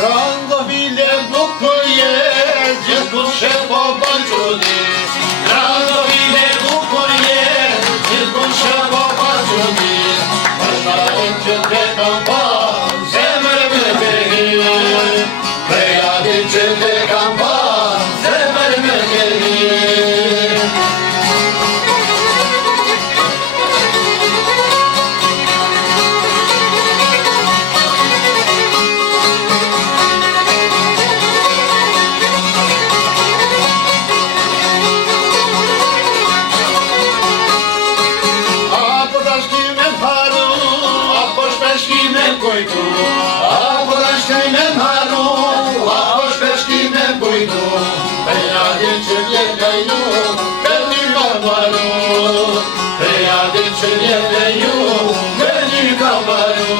Grandovile bukur je, gjithkush e po bën çudi. Grandovile bukur je, gjithkush e po bën çudi. Përshtarin që te kam pa, zemër më kërhi. Prejadin që te kam pa, zemër më kërhi. Apo da shkejme m'haru, apo shpeshkime m'bujtu. Prejadin që vjet e ju, për një ka maru. Prejadin që vjet e ju, për një ka maru.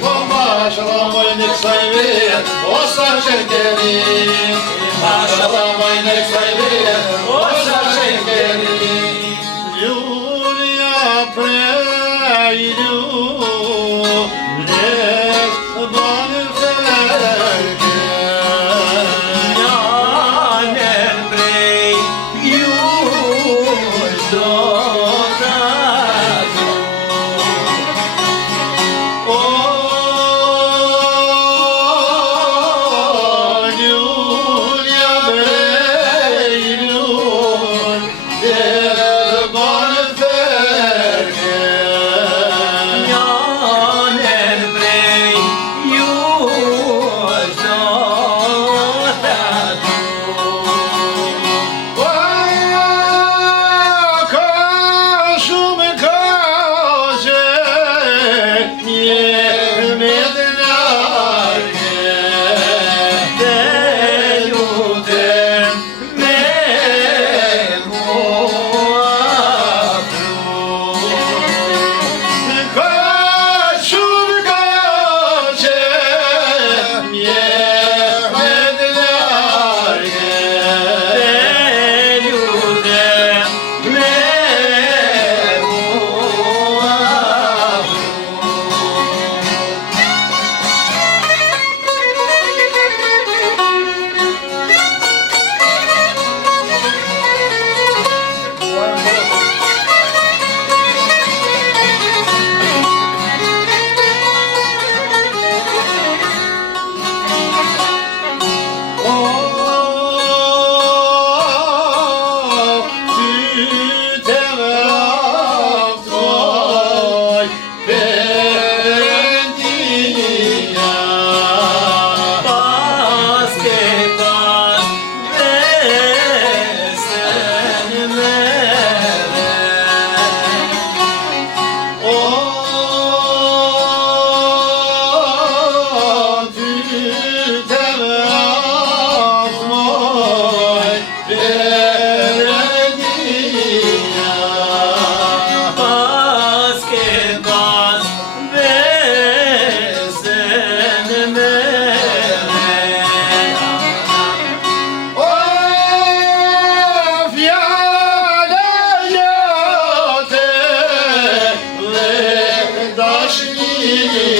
Po mashallah moj në kësaj vet, o sa qenkeri. Mashallah moj në kësaj vet, o sa qenkeri. Lulja prej luljes banë ferke. Janen prej luljes do Dashni